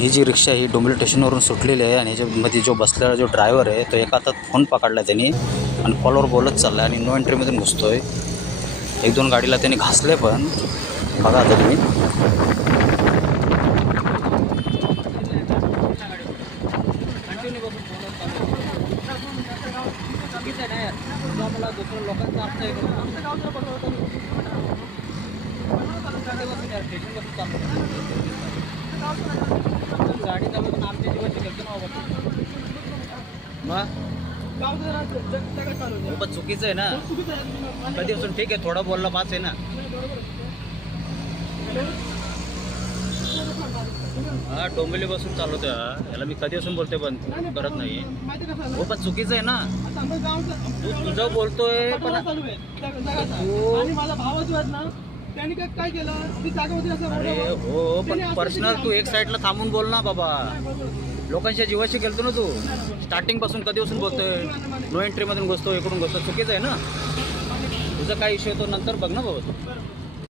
ही जी रिक्षा ही डोंबिवली स्टेशनवरून सुटलेली आहे आणि ह्याच्यामध्ये जो बसलेला जो ड्रायव्हर आहे तो एका हातात फोन पकडला त्यांनी आणि कॉलवर बोलत चालला आणि नो एंट्रीमधून घुसतोय. एक दोन गाडीला त्यांनी घासले पण बघा आता तुम्ही. गाडी चालवून आमच्या जीवाची घेतो ना बाबा चुकीचं आहे ना. कधी असून ठीक आहे थोडा बोलला पाच आहे ना. हा डोंबिवली बसून चालवतोय याला मी कधी असून बोलतोय पण करत नाही. हो पण चुकीचं आहे ना. तू तुझं बोलतोय पण त्यांनी काय केलं अरे हो पण पर्सनल तू एक साईडला थांबून बोल ना बाबा. लोकांच्या जीवाशी गेलतो ना तू. स्टार्टिंग पासून कधी असून बोलतोय नो एंट्री मधून घुसतो इकडून घुसतो चुकीचं आहे ना. तुझा काय इश्यू तो नंतर बघ ना बाबा तू.